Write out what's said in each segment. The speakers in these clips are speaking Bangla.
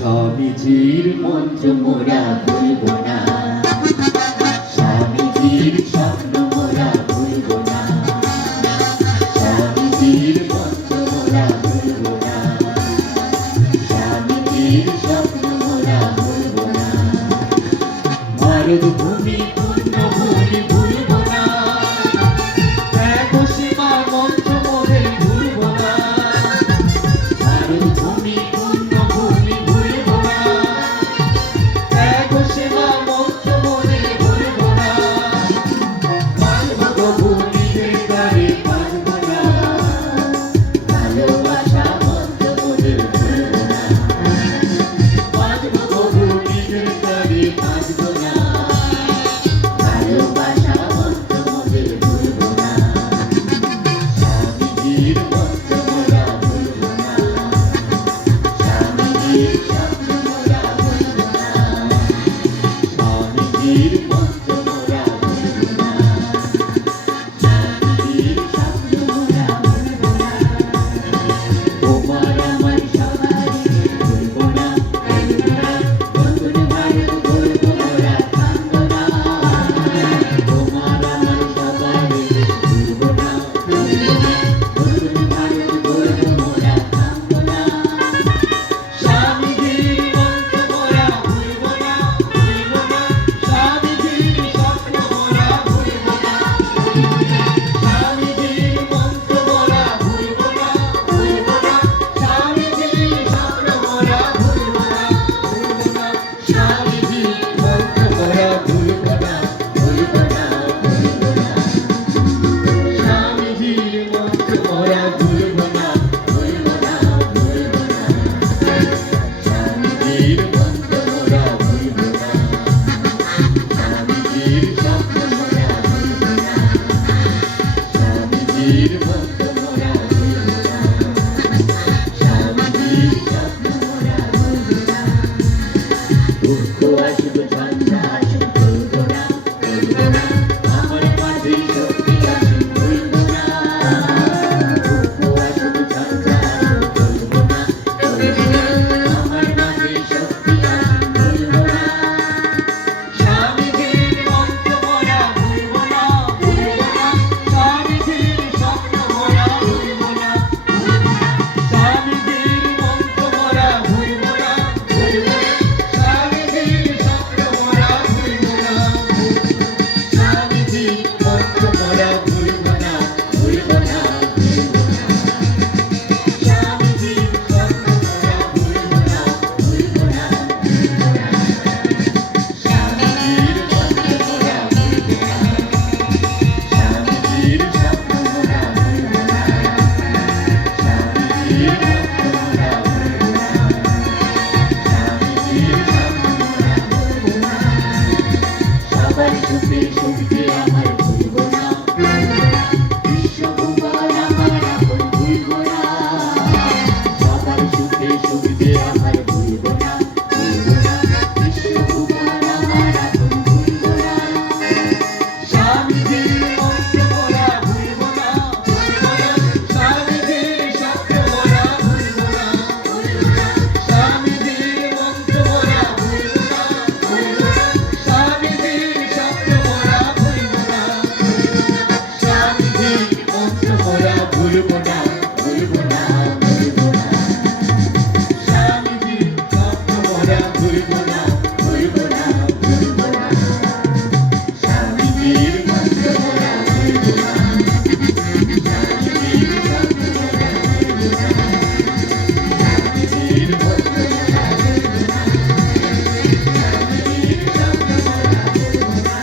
স্বামীজির মন্ত্র মোরা ভুলব না, স্বামীজির স্বপ্ন মোরা ভুলব না, স্বামীজির মন্ত্র মোরা ভুলব না, স্বামীজির স্বপ্ন মোরা ভুলব না। ভারত ভূমি পূর্ণ ভূমি ভুলব না, ত্যাগ সীমা মন্ত্র মোদের ভুলব না। ভারত ভূমি পূর্ণ ভূমি ভুলব না, ত্যাগ সীমা মন্ত্র মোদের ভুলব না। বাঁধব তবু নিজের দ্বারে বাঁধব না, ভালোবাসা মন্ত্র মোদের ভুলব না। বাঁধব তবু নিজের দ্বারে বাঁধব না, ভালোবাসা মন্ত্র মোদের ভুলব না। স্বামীজির মন্ত্র মোরা ভুলব না, স্বামীজির স্বপ্ন মোরা ভুলব না, স্বামীজির মন্ত্র মোরা ভুলব না, স্বামীজির স্বপ্ন মোরা ভুলব না। তোমার আমার সবারই ভুলব না, ভুলব না, নতুন ভারত গড়ব মোরা থামব না। তোমার আমার সবারই ভুলব না, ভুলব না, নতুন ভারত গড়ব মোরা থামব না। স্বামীজির মন্ত্র মোরা ভুলব না, ভুলব না, স্বামীজির স্বপ্ন মোরা ভুলব না, স্বামীজির মন্ত্র মোরা ভুলব না, ভুলব না, স্বামীজির স্বপ্ন মোরা ভুলব না, ভুলব না, স্বামীজির মন্ত্র মোরা ভুলব না, ভুলব না, ভুলব না। স্বামীজির মন্ত্র মোরা ভুলব না, ভুলব না, ভুলব না। স্বামীজির মন্ত্র মোরা ভুলব না, স্বামীজির স্বপ্ন মোরা ভুলব না, স্বামীজির মন্ত্র মোরা ভুলব না, স্বামীজির স্বপ্ন মোরা ভুলব না। দুঃখ আসুক ঝঞ্ঝা আসুক ভুলব না, ভুলব না, আমার মাঝে শক্তি আসুক ভুলব না। দুঃখ আসুক ঝঞ্ঝা আসুক ভুলব না, ভুলব না, আমার মাঝে শক্তি আসুক ভুলব না। স্বামীজির মন্ত্র মোরা ভুলব না, ভুলব না, স্বামীজির স্বপ্ন মোরা ভুলব না, স্বামীজির মন্ত্র মোরা ভুলব না, ভুলব না, স্বামীজির স্বপ্ন মোরা ভুলব না, স্বামীজির মন্ত্র মোরা ভুলব না, ভুলব না, ভুলব না। স্বামীজির স্বপ্ন মোরা ভুলব না, ভুলব না, ভুলব না। স্বামীজির মন্ত্র মোরা ভুলব না, স্বামীজির স্বপ্ন মোরা ভুলব না, স্বামীজির মন্ত্র মোরা ভুলব না, স্বামীজির স্বপ্ন মোরা ভুলব না। সবার সুখে সুখে আমার ভুলব না, বিশ্বভূগোল আমার আপন ভুলব না। সবার সুখে সুখে আমার ভুলব না, ভুলব না, বিশ্বভূগোল আমার আপন ভুলব না। স্বামীজির মন্ত্র মোরা ভুলব না, ভুলব না, স্বামীজির স্বপ্ন মোরা ভুলব না, ভুলব না, স্বামীজির মন্ত্র মোরা ভুলব না, ভুলব না, স্বামীজির স্বপ্ন মোরা ভুলব না, স্বামীজির মন্ত্র মোরা ভুলব না, ভুলব না, ভুলব না। স্বামীজির স্বপ্ন মোরা ভুলব না, ভুলব না, ভুলব না। স্বামীজির মন্ত্র মোরা ভুলব না, স্বামীজির স্বপ্ন মোরা ভুলব না, স্বামীজির মন্ত্র মোরা ভুলব না, স্বামীজির স্বপ্ন মোরা ভুলব না।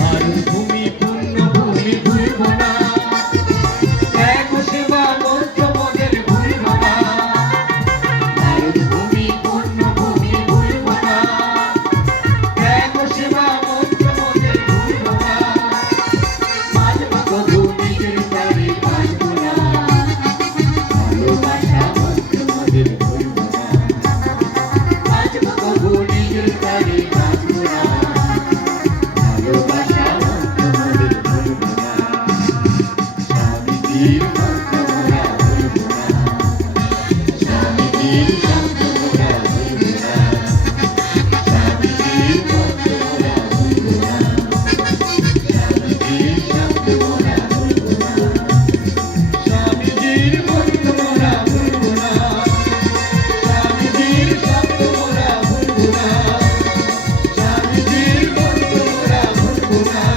ভারত ভূমি পূর্ণ ভূমি ভুলব না, ত্যাগ সেবা মন্ত্র মোদের ভুলব না। ভারত ভূমি পূর্ণ ভূমি ভুলব না, ত্যাগ সেবা মন্ত্র মোদের ভুলব না। বাঁধব তবু নিজের দ্বারে বাঁধব না, ভালোবাসা মন্ত্র মোদের ভুলব ভুলবো না